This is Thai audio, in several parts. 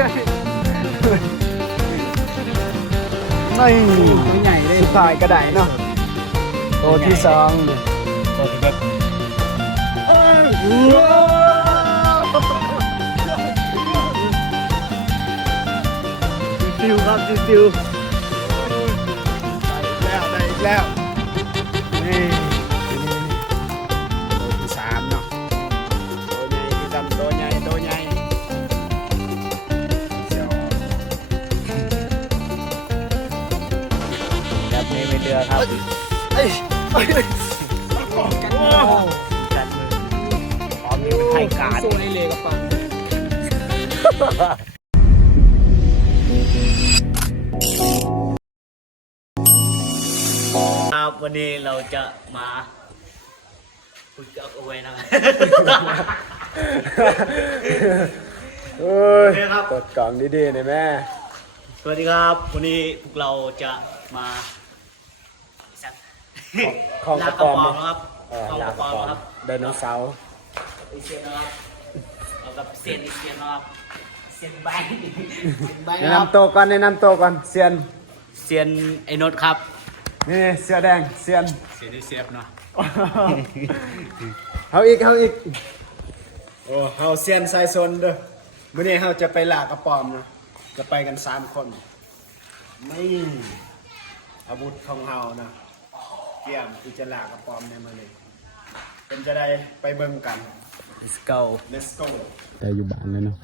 ไม่ใหญ่เลยสุดท้ายก็ได้เนาะตัวที่สองตัวที่แบบซิวครับซิวได้อีกแล้วนี่ตัวที่สามเนาะตัวใหญ่ที่ดำตัวใหญ่แบบนี้ไม่เดือครับกันมือพร้อมนี่เป็นไทยการโซนในเลกับปังครับวันนี้เราจะมาคุยกับเอาไว้นะครับเอ้ยกดกล่องดีๆหน่อยแม่สวัสดีครับวันนี้พวกเราจะมาของกระป๋อมนะครับของกระป๋อมครับไดโนเสาร์เซียนนะครับเรากับเซียนนะครับเซียนใบแนะนำตัวก่อนเซียนไอ้นนท์ครับนี่เสื้อแดงเซียนที่เสียบเนาะเฮาอีกโอ้เฮาเซียนไซโซนเด้อมื้อนี้เฮาจะไปล่ากระป๋อมนะจะไปกัน3คนไม่อาวุธของเฮานะเกี่ยมที่จะล่ากระป๋อมในมื้อนี้เป็นจะได้ไปเบิ่งกัน let's go แต่อยู่บ้านเลยเนาะ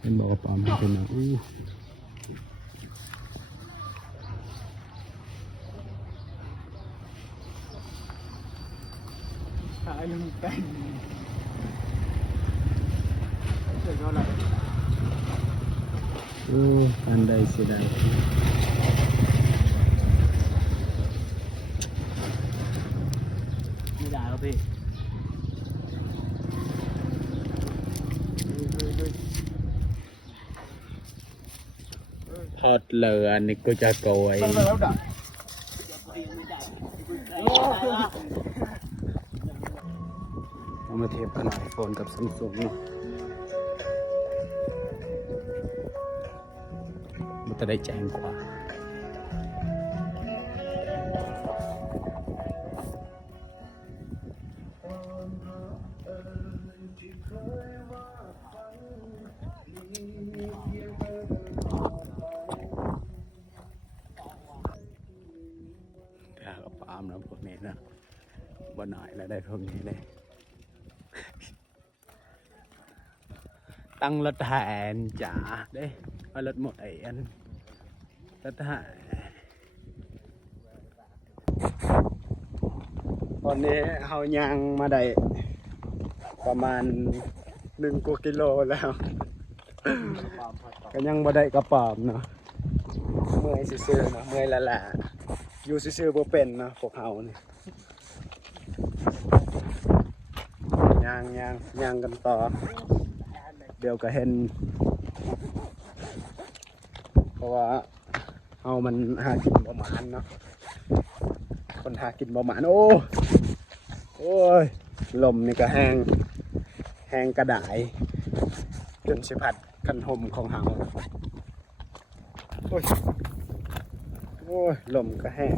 เป็นบอกกระป๋อมเป็นนะขายลุงแต่งเสร็จเท่าไหร่อันใดเสียดายไม่ได้ครับพี่ฮอตเลยอันนี้ก็จะโกยเอามาเทียบกันหน่อยโฟนกับซัมซุงเนาะมันจะได้แจ้งกว่าถ้ากับปามนะพวกนี้นะบ่หน่อยแล้วได้พวกนี้เลยตั้งรถแทนจ๋าเด้เอารถหมดไอ้อันรถแทนตอนนี้เฮายังมาได้ประมาณ1 กว่ากิโลแล้วก็ยังบ่ได้กระป๋อมเนาะเมื่อยซื่อๆเนาะเมื่อยละอยู่ซื่อๆบ่เป็นเนาะพวกเฮานี่ย่างกันต่อเดี๋ยวก็เห็นเพราะว่าเฮามันหากินบ่หมานเนาะคนหากินบ่หมานโอ้ยลมนี่ก็แห้งกระดายจนสิพัดกันห่มของเฮาโอ้ยลมก็แห้ง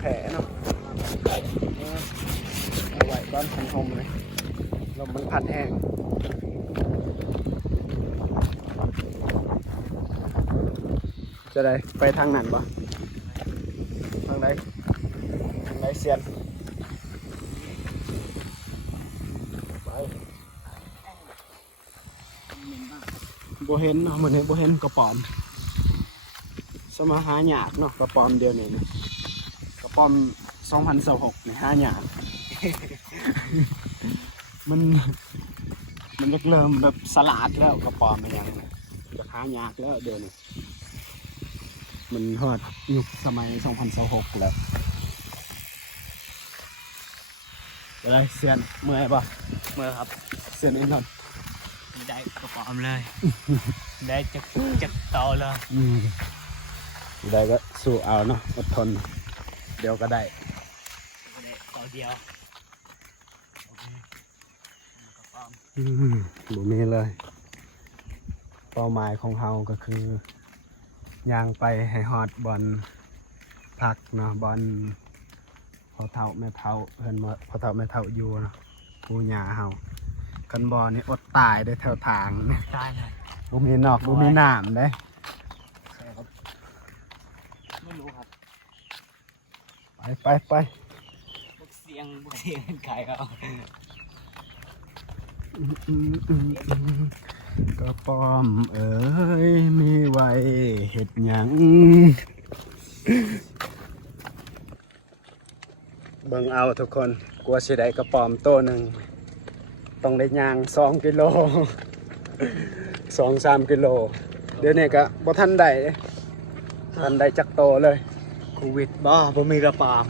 แผลเนาะเอาไว้บ้านกันห่มเลยลมมันพัดแห้งจะได้ไปทางนั้นปะทางไหนเซียนไปบ่เห็นเนาะเหมือนบ่เห็นกระป๋อมสมาหาหยาดเนาะกระป๋อมเดียวนี่นะกระป๋อม2026นี่หาหยาด มันจะเริ่มแบบสลัดแล้วกระป๋อมมันยังจะหายากแล้วเดี๋ยวนี้มันฮอดยุคสมัย2026แล้วอะไรเซียนเมื่อยปะ เมื่อครับ เซียนอินทอน ไม่ได้กระป๋อมเลย ได้จักเตาเลยได้ก็สู้เอาเนาะอดทนเดี๋ยวก็ได้ต่อเดียว ม บ่มีเลย เป้าหมายของเฮาก็คือย่างไปให้ฮอดบอลพักเนาะบอลพอเฒ่าแม่เฒ่าเพิ่นบ่พอเฒ่าแม่เฒ่าอยู่เนาะปู่ย่าเฮากันบ่นี่อดตายได้แถวทางนี่ ตายเลย บ่มีนอกบ่มีน้ำเด้ ใช่ครับไม่รู้ครับ ไป บุกเสียงเป็นไก่ครับ ก็ป้อมเอ้ยมีไว้เฮ็ดหยังเบิ่งเอาทุกคนกลัวสิได้กระป๋อมโตหนึ่งต้องได้ย่าง2 กิโล 2-3 กิโลเดี๋ยวนี้ก็บ่ทันได้เด้ทันได้จักโตเลย โควิดบ่มีกระป๋อม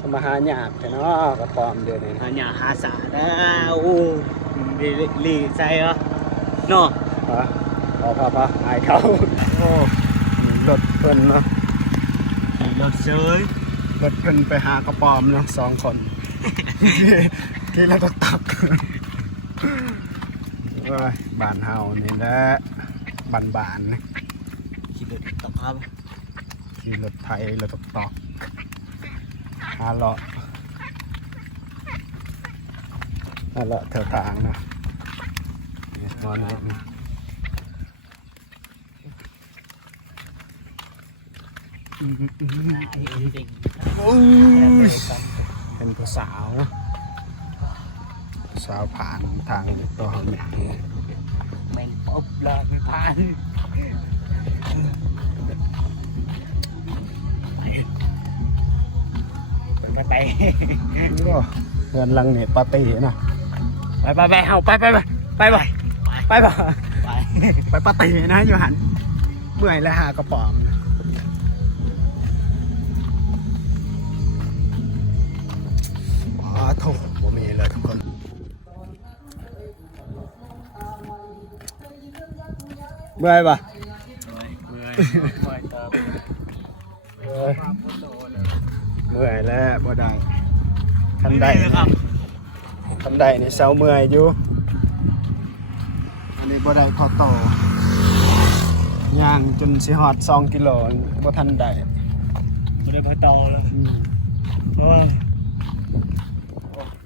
สมาหายากแท้เนาะกระป๋อมเดี๋ยวนี้ หาหยาหาสาแล้วโอ้ลีใจเหรอเนาะ พออายเขาโอ้รถเพิ่นเนาะ รถเซย รถเพิ่นไปหากระป๋อมเนาะ2 คน ที่เราต้องตักบ้านเฮานี่แหละบ้านๆนี่ ขี่รถตกครับ ขี่รถไทยรถตอกหาเลาะแถวทางนะนี่นอนนี่โอ้ยเป็นผู้สาวนะสาวผ่านทางตัวหางนี่ แม่งปุ๊บเลยไม่ผ่านไป ก็เดินลังเนี่ยปาร์ตี้นะ ไปเอาไปปาร์ตี้นะอยู่หันเมื่อยแล้วหากระป๋อมโถผมมีเลยทุกคนเมื่อยปะเมื่อยแล้วบ่ได้ทันได้นี่เซาเมื่อยอยู่อันนี้บ่ได้ขอต่อย่างจนสิฮอด2 กิโลบ่ทันได้ ไม่ได้พอโตแล้วเพราะว่า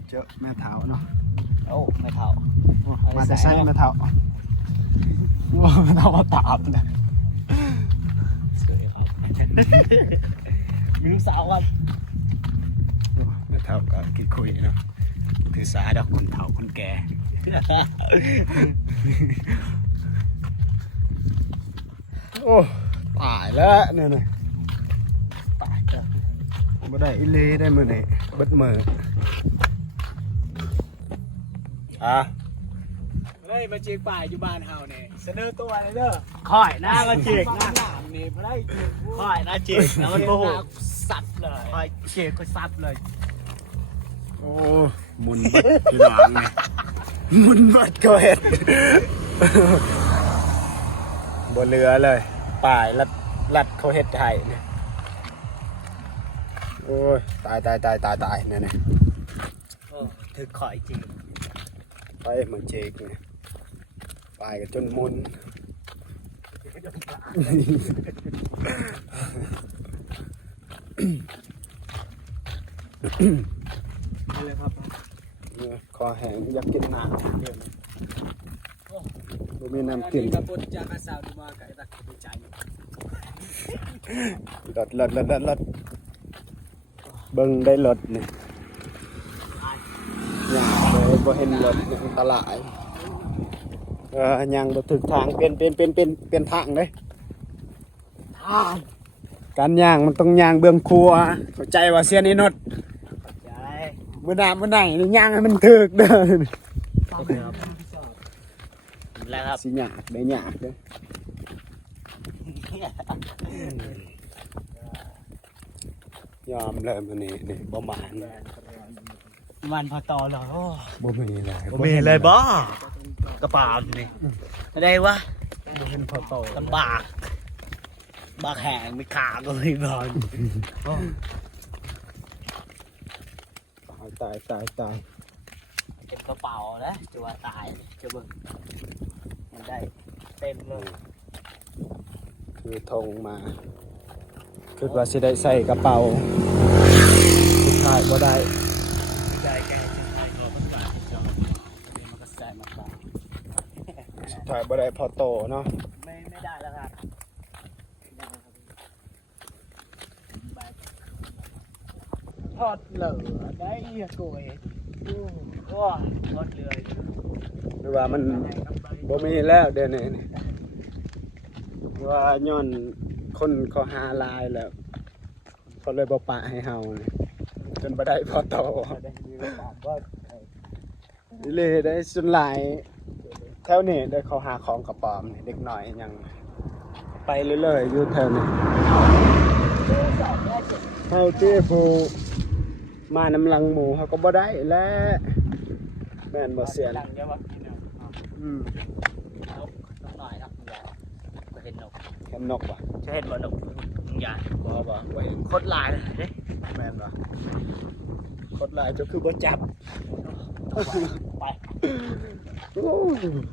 เจอแม่เฒ่าเนาะ โอ้ไม่เท่า มาแต่ใช้แม่เฒ่าแม่เฒ่ามาตามนะ สวยครับมีลูกสาวกัน แม่เฒ่าก็คิดคุยเนาะถือสาดอกคนเฒ่าคนแก่โอ้ตายแล้วเนี่ยตายจ้ะบ่ได้อีเลได้มื้อนี้เบิดมื้อเฮ้ยมาเจียงป่ายอยู่บ้านเฮาเนี่ยเสนอตัวเลยเด้อ ค่อยนะมันจีก นะ นะ นี่มาได้เจียง ค่อยนะจีกนะมันโมโห สัตว์เลย ค่อยจีกค่อยซับเลย โอ้หมุนเบิดพี่น้องไงหมุนเบิดก็เห็นบ่เหลือเลยป่ายลัดเขาเฮ็ดให้เนี่ยโอ้ยตายเนี่ย โอ้ถือข่อยจริง ไปเหมือนเจกเนี่ยป่ายกันจนมุน อะไรครับ คอแห้งอยากกินน้ำเดี๋ยวนี้บ่มีน้ำกิน กับปุจจากาสาวที่มาไก่ตักไปใจ รถเบิ่งได้รถนี่ย่างเลยบ่เห็นรถในตลาดย่างบ่ถึกทางเป็นทางเลยการย่างมันต้องย่างเบื้องครัวเข้าใจว่าเสียนี่นด ใจ มื้อหน้นี่ย่างให้มันถึกเด้อ แล้วครับ สิยากได้ยากเด้อยอมเลยมื้อนี้นี่บ่หมาน มันพอโตแล้วโอ้ บ่มีเลย มีเลยบ่กระป๋ามนี่อะไรวะ บ่เห็นพอโต ลำบากบากแห้งไม่ขาดเลยบอล ตาย เก็บกระเป๋าแล้วจะว่าตายจะเบิ่งมันได้เต็มเลย คือธงมาคิดว่าสิได้ใส่กระเป๋าสุดท้ายบ่ได้ ใจแกเอาต้นกลางเดี๋ยวมันก็ใส่มาเปล่า สุดท้ายบ่ได้พอโตเนาะ ไม่ได้แล้วครับทอดเหลือได้โกยโอ้ทอดเรือ หรือว่ามันบ่มีแล้วเดี๋ยวนี้นี่หรือว่าย้อนคนเขาหาลายแล้วเขาเลยบ่ปะให้เฮานี่จนบ่ได้พอโต ได้มีกระเป๋าว่า นี่เลยได้ส่วนหลายแถวนี้ได้เขาหาของกระป๋อมนี่เด็กน้อยยังไปเรื่อยๆอยู่แถวนี้เฮาที่ผู้มานำลังหมูเขาก็บ่ได้และแม่นบ่เสียน ดังเยอะวะกินเนาะ อืม นกหน่อยนะมึงอย่าเห็นนก แค่นกว่ะ จะเห็นบ่นกมึงอย่า บ่บ่เห็น โคตรลายเลยเด้ แม่นบ่โคตรหลายจะคือบ่จับ ไป โอ้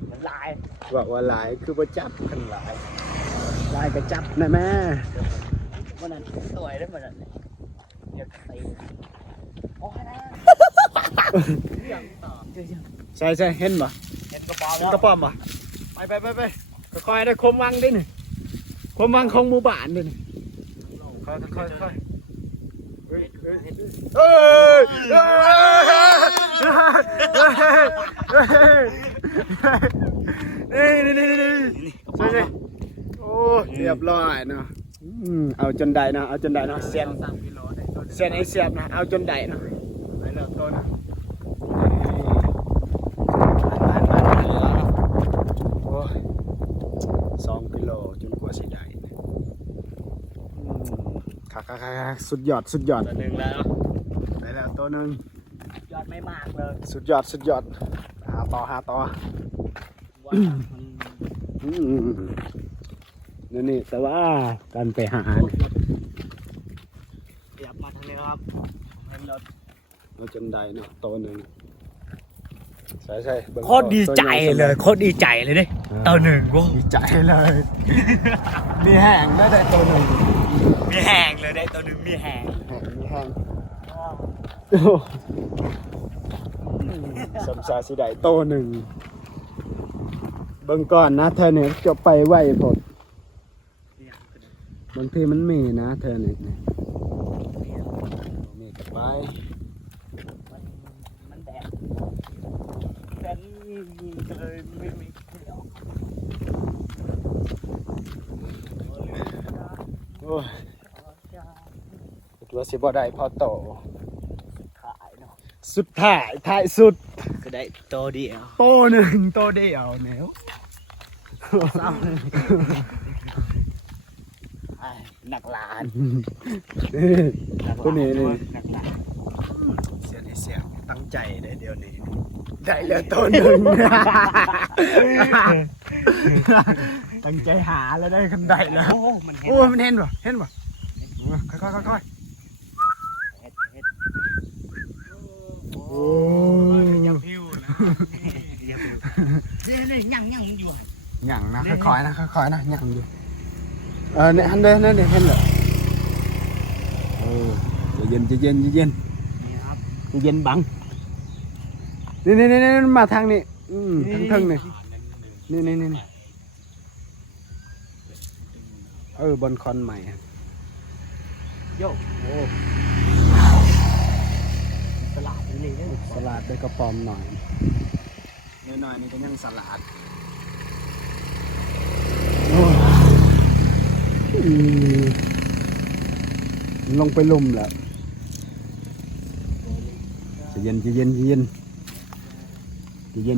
มันลาย บอกว่าหลายคือบ่จับคันหลายหลายก็จับนะแม่ มันนั่นสวยด้วยมันนั่นเดี๋ยวตีโอ้ยนะยังต่อ ใช่ๆเห็นบ่ เห็นกระเป๋า เห็ แล้ น ว กระป๋อมบ่ไปค่อยๆได้คมวังดินี่คมวังของหมู่บ้านดินี่ค่อยๆเฮ้ยนี่ใช่โอ้เรียบร้อยเนาะเอาจนได้เนาะเอาจนได้เนาะเสียน 3 กิโลได้ตัว เสียนไอเสียบนะเอาจนได้เนาะไปเริ่มต้นนะโอ้ย2 กิโลจนกว่าสิได้ค่ะสุดยอด ตัวหนึ่งแล้ว ไปแล้วตัวหนึ่ง ยอดไม่มากเลย สุดยอดหาต่อ ว่ามัน นี่แต่ว่าการไปหา ขยับมาทางนี้ครับเห็นรถ เราจนได้เนาะตัวหนึ่งใช่เบิ่ง โคตรดีใจเลยโคตรดีใจเลยดิตัวหนึ่งว้า ดีใจเลย มีแห้งได้ตัวหนึ่ง มีแหงเลยได้ตัวหนึ่งมีแหง มีแห้งสมชาสิได้ตัวหนึ่งเบิ่งก่อนนะเธอเนี่ยจะไปไหวพดบางทีมันมีนะเธอเนี่ยมีกับไป มันแดดแต่มีเลยไม่ออก โอ้ยตัวสิบ่ได้พอโต ขายเนาะ สุดท้ายสุด ก็ได้ตัวเดียว โตหนึ่งโตเดียวแนว หนักหลาน ตัวนี้นี่ หนักหลาน เสียตั้งใจได้เดียวนี้ได้แล้วตัวหนึ่งตั้งใจหาแล้วได้คันได้แล้ว โอ้มันเห็น โอ้มันเห็นป่ะค่อยเห็ด โอ้ย ยังพิวนะเดี๋ยวยังอยู่ หยั่งนะค่อยๆนะหยั่งอยู่เนี่ยอันเดินนั่นเดี๋ยวเห็นเหรอเย็น นี่ครับ เย็นบังนี่มาทางนี้ทางนี่นี่บนคอนใหม่ โยกโอ้ตลาดนี่เลย สลัดด้วยกระป๋อมหน่อยน้อยนี่ก็ยังสลัดลงไปลุ่มแล้วจะเย็นเสียนจะเย็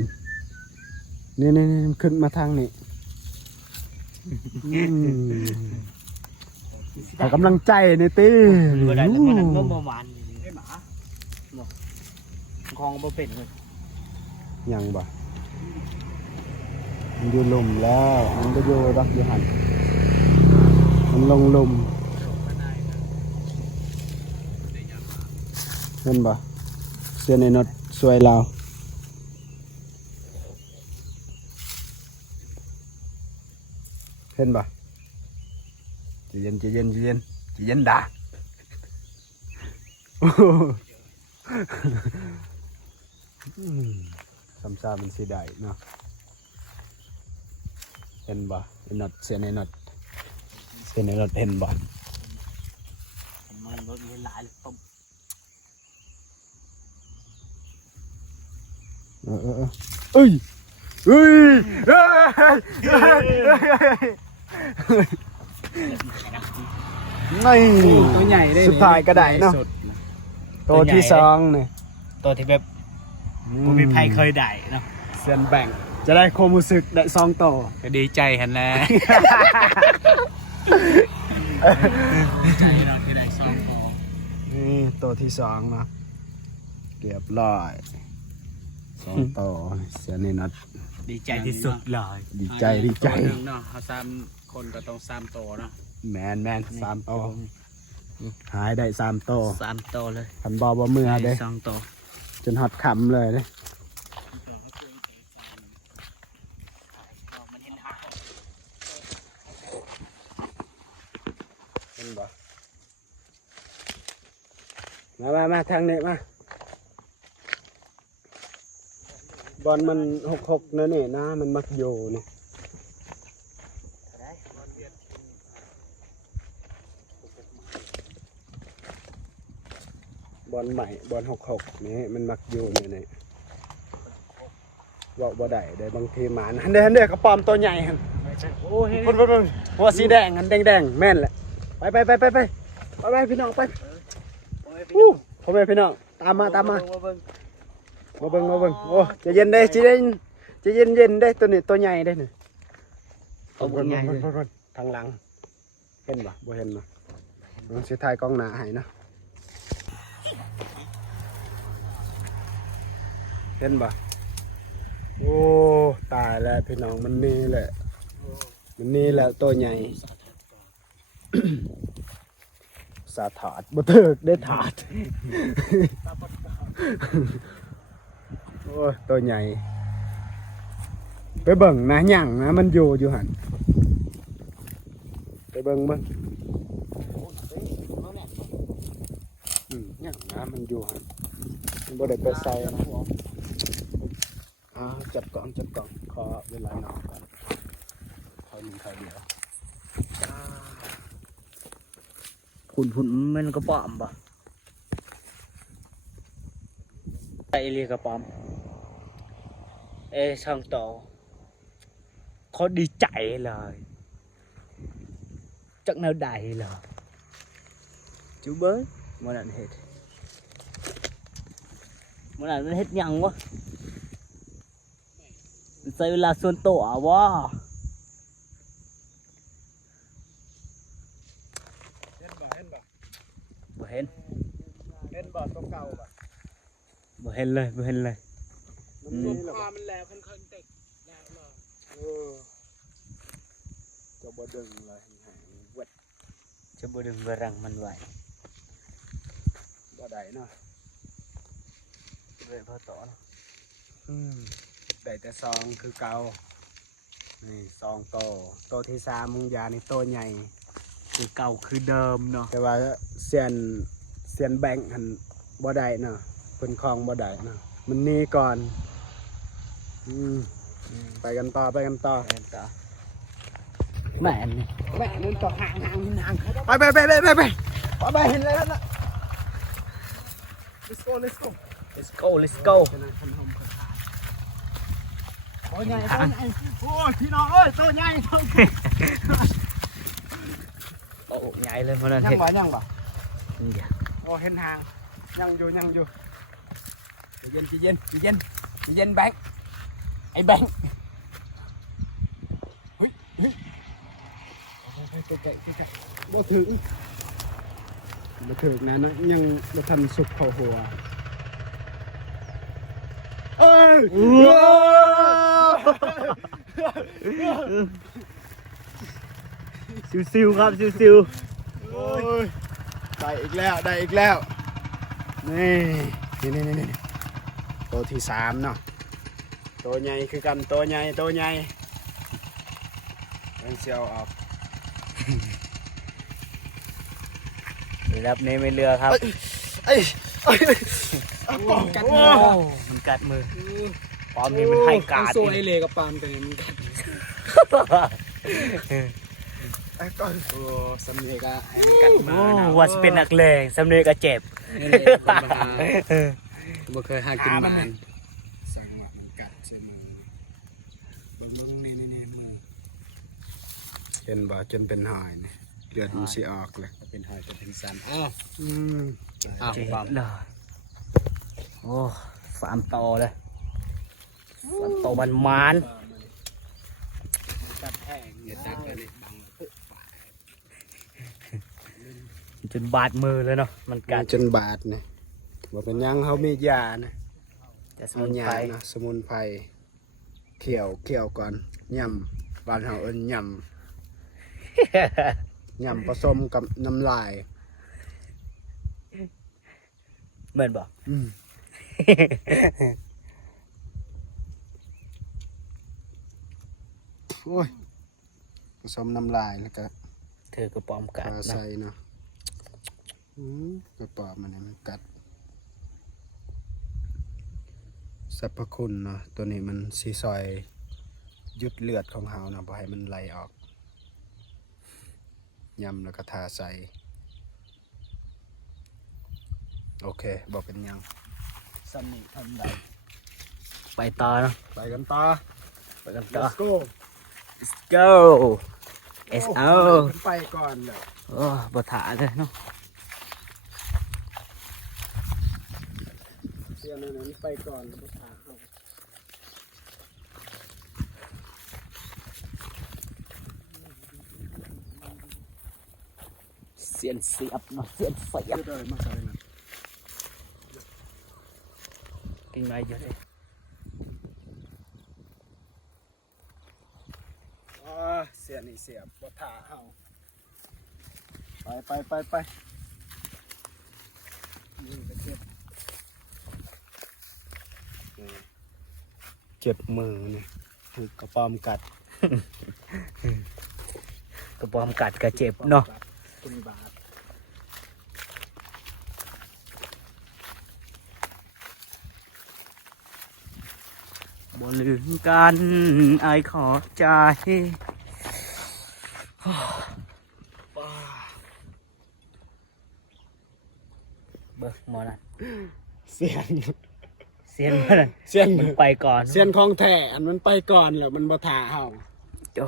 นนี่ขึ้นมาทางนี้ให้กำลังใจในตี บ่ได้แล้วมันก็ประมาณได้หมาคลองบ่เป็นเลย ยังบ่มันอยู่ลุ่มแล้วมันก็อยู่รักอยู่หันมันลงลุ่ม เห็นบ่เสื้อในน็อตสวยลาวเห็นบ่ใจเย็นใจเย็นใจเย็นใจเย็นด่าซ้ำๆมันสิได้เนาะเห็นบ่ในน็อตเสื้อในน็อตเสื้อในน็อตเห็นบ่ มันรถมีหลายเลยปุ๊บ เอ้ยเอ้ยนี่ ตัวใหญ่ได้ สุดท้ายก็ได้เนาะตัวที่สองเนี่ย ตัวที่แบบผมมีไพ่เคยได้เนาะ เซียนแบ่งจะได้ความรู้สึกได้ซองต่อ ก็ดีใจหันแหละใจเราที่ได้ซ่อมพอ นี่ตัวที่สองเนาะเรียบร้อยซองต่อเซียนในนัด ดีใจที่สุดเลย ดีใจดีใจ ตัวหนึ่งเนาะเขาซ้ำคนก็ต้องซ้ำโตเนาะ แมนสามตัวหายได้สามตัว 3 ตัวเลย พันบอบ่มือเด้ 2 ตัว จนหอดขำเลยเด้ มันเห็นหาง เห็นบ่มาทางนี้มาบอลมันหกนะนี่นะมันมักโยนี่บอลใหม่บอลหกนี่มันมักโยนี่บอกบ่ได้บางทีหมาหันเด้กระป๋อมตัวใหญ่หัน โอ้เห็น พุ่นหัวสีแดงหันแดงแม่นแหละไปพี่น้องไปอู้พ่อแม่พี่น้องตามมามาเบิ่งโอ้ใจเย็นเด้ใจเย็นเด้ตัวนี้ตัวใหญ่เด้นี่ เอาบุญใหญ่เลย พุ่นทางหลังเห็นบ่เห็นเนาะมันสิถ่ายกล้องหน้าให้เนาะเห็นบ่โอ้ตายแล้วพี่น้องมันนี่แหละตัวใหญ่ สาถาดบ่เถิกได้ถาด โอ้ยตัวใหญ่ไปเบิ่งนะหยั่งนะมันอยู่หันไปเบิ่งหยั่งนะมันอยู่หันมันบ่ได้ไปใส่นะจับกล่องขอเวลาหน่อยก่อนเขาหนึ่งเขาเดียว หุ่นมันกระป๋อมปะไอเรียกระป๋อม2 ตัวเขาดีใจเลยจักแนวใดเลยจูเบ้ยมันนั่นเฮ็ดมันเฮ็ดหยังวะใช้เวลาส่วนตัววะ เห็นบ่ บ่เห็น เห็นบ่ตัวเก่าบ่ บ่เห็นเลย มันนี่แหละ พามันแล้วคันเต็กแล้วเลย จะบ่ดึงเลยหายเวด จะบ่ดึงบรังมันไว้ บ่ได้เนาะ เลยพอต่อเนาะ ได้แต่ซองคือเก่านี่ซองโตที่3มึงยานี่โตใหญ่ คือเก่าคือเดิมเนาะ แต่ว่าเสียนแบงค์หันบ่ได้เนาะเพิ่นคลองบ่ได้เนาะมันหนี่ก่อนไปกันต่อ เห็นต่อแม่นี่ แม่นั่นต่อห่างไปเห็นแล้วนะ let's go let's go โอ้ใหญ่โอ้พี่น้องเอ้ยตัวใหญ่ โอ้ใหญ่เลยมันนั่น ยัง เห็น บ่ยังบ่ นี่ โอ้เห็นห่างยังอยู่ใจเย็นแบงค์ไอ้แบงค์เฮ้ยบ่ถึงนะยังบ่ทันสุกเข้าหัวเอ้ย ซิวๆครับซิว โอ้ยได้อีกแล้ว นี่ตัวที่สามเนาะตัวใหญ่คือกันตัวใหญ่มันเชียวออก รับในไม่เรือครับ เอ้ย ป้อมกัด โอ้มันกัดมือปอมนี่มันให้การ โซ่ไอเลกับปามกันเนี่ยมันกัดโอ้สำเนียงก็ให้มันกัดมา โอ้ นะ ว่าจะเป็นนักเลงสำเนียงก็เจ็บ บ่เคยหากินมันสั่งว่ามันกัดใส่มือเบิ่งนี่มือ เห็นบ่จนเป็นหอยนี่เลือดมันสิออกเลย เป็นหอยจะเป็นสันอ้าว เจ็บเลยโอ้สามโตเลยสามโตมัน กัดแห้งอย่าจับกันเลยบัง จนบาดมือเลยเนาะมันกัด จนบาดนี่บ่เป็นหยังเขามียานะ จะส เอา มุน ยา ไพร นะสมุนไพรเคี่ยวก่อนย่ำบ้านเฮาเอิ้นย่ำผสมกับน้ำลาย เหมือนบอก โอ้ยผสมน้ำลายแล้วก็ เธอกระปอมกัด ปลา นะ ใส่เนาะกระป๋อมันเนี่ยมันกัดสรรพคุณเนาะตัวนี้มันสีซอยหยุดเลือดของเฮาเนาะบ่ให้มันไหลออกยำแล้วก็ทาใส่โอเคบอกเป็นหยัง สำเนียงทำได้ ไปต่อเนาะ ไปกันต่อ ไปกันต่อ let's go let's go let's go ไปก่อนเลย โอ้บถาเลยเนาะ เสียนั่นนั้นไปก่อนไปถามเขา เสียนเสียบเนาะเสียนเสียบ เดินมาใส่นั่น กินอะไรเยอะเลย เสียนี่เสียบบ่ถาเฮาไปเจ็บมือนี่ถูกกระป๋อมกัด กระปอมกัดกระเจ็บเนาะ คุณบาท บ่ลืมกันไอายขอใจเบิกหมอนะ เสียน เสียนมาเลย เสียน มันไปก่อน เสียนของแท้อันมันไปก่อนแล้วมันบ่ถาเฮา โอ้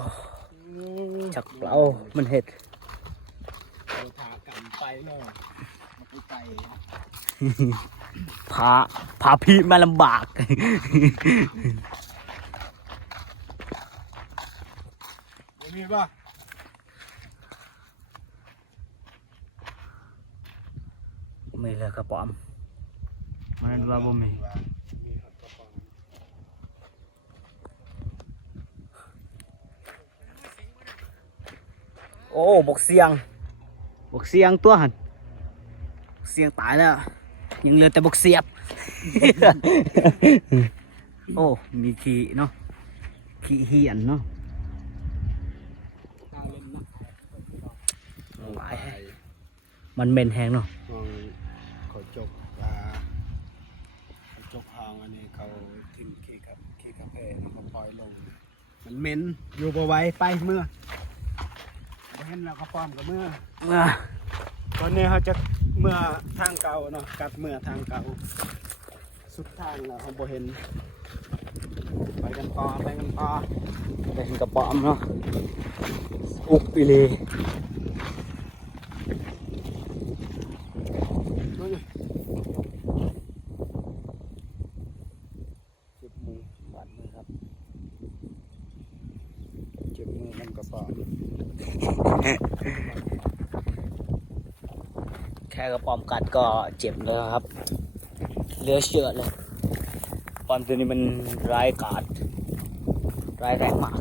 ชักเปล่ามันเห็ด บ่ถากันไปเลยมันไป พาพี่มาลำบาก มีป่ะ ไม่เลยกระป๋อมมันว่าบ่มีโอ้บกเสียงตัวหันเสียงตายแล้วยังเหลือแต่บกเสียบ โอ้มีขี้เนาะขี้เหียนเนาะหลายแฮะมันเหม็นแหงเนาะ ห้องเขาจกเขาจกห้องอันนี้เขาทิ้งขี้กาแฟแล้วก็ปล่อยลง มันเหม็นอยู่บ่ไหว้ไปเมื่อบ่เห็นแล้วก็ป้อมกับเมื่อ ตอนนี้เขาจะเมื่อทางเก่าเนาะกลับเมื่อทางเก่าสุดทางแล้วเขาบ่เห็นไปกันต่อ เป็นกระป๋อมเนาะอุกอีหลี เจ็บมือบาดมือครับเจ็บมือมันกระป๋อม แค่กระป๋อมกัดก็เจ็บแล้วครับเหลือเชื่อเลยปอมตัวนี้มันร้ายกาจร้ายแรงมาก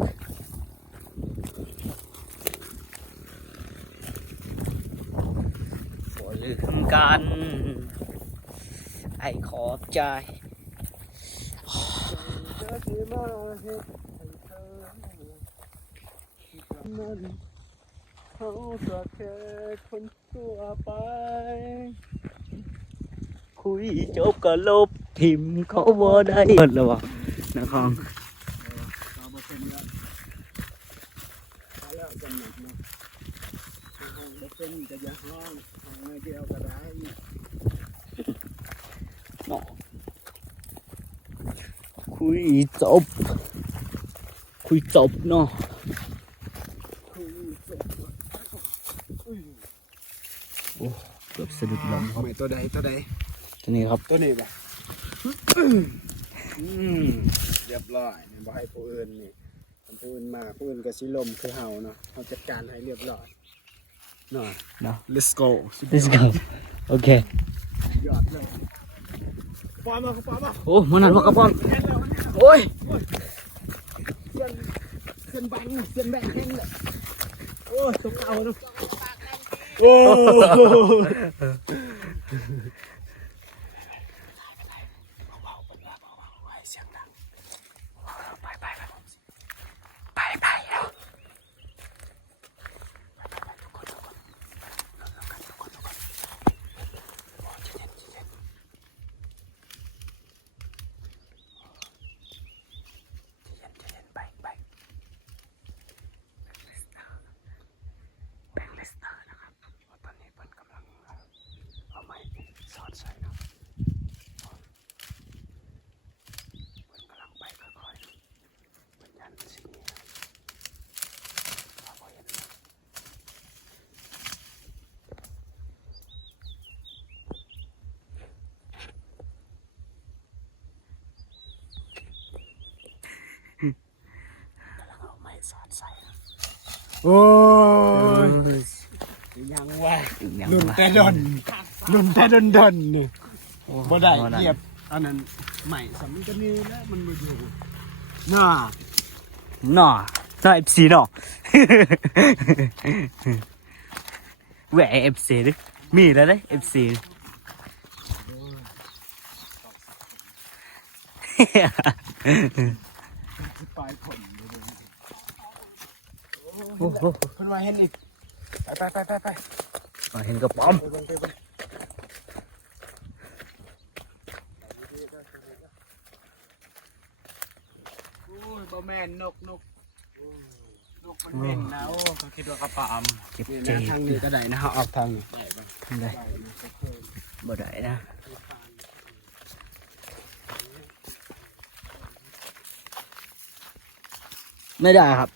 บ่ลืมกัน อ้ขอบใจ จะสิมาเฮ็ดให้เธอนั้นเขาก็แค่คนทั่วไป คุยจบก็ลบทิมเขาบ่ได้เปิดแล้ววะนะครับ เราบ่เป็นแล้วแล้วกันหนักเนาะห้องบ่เป็นก็อย่าห้องเดียวก็ได้ เนาะคุยจบเนาะ เกือบสะดุดลมครับ ไม่ตัวใดตัวใด ตัวนี้ครับ ตัวนี้ป่ะเรียบร้อยนี่บ่ให้ผู้อื่นนี่ผู้อื่นมาผู้อื่นก็สิลมคือเฮาเนาะเฮาจัดการให้เรียบร้อยเนาะ เนาะ let's go let's go โอเค ยอดเลยปอมา โอ้มันนั่นพวกกระป๋องโอ้ย เส้นแบงแห้งเลยโอ้ตกเอาเนาะโอ้โอ้ยยังวะลุ่นแต่ดนนี่บ่ได้เหยียบอันนั้นใหม่สำคัญนี่แล้วมันมาอยู่น่า น่า FC เนาะ แหวะ FC ดิมีแล้วเด้ FC ปลายผล โอ้โห เพิ่นว่าเห็นอีกไป เห็นกระป๋อม โอ้ยบ่แม่นนกมันเห็นนะโอ้เขาคิดว่ากระป๋อม เก็บ นี่ ใจ นะทางนี้ก็ได้นะเฮาออกทางนี้ ทำได้บ่ได้นะไม่ได้ครับ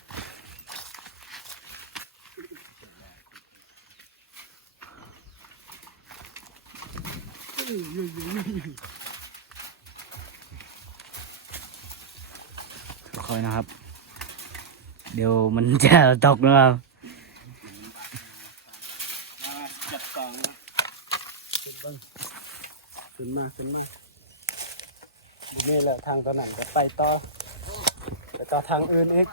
คอยนะครับ เดี๋ยวมันจะตกนะครับ จับกล่องนะขึ้นมานี่แหละทางตอนนั้นก็ไปต่อทางอื่นอีก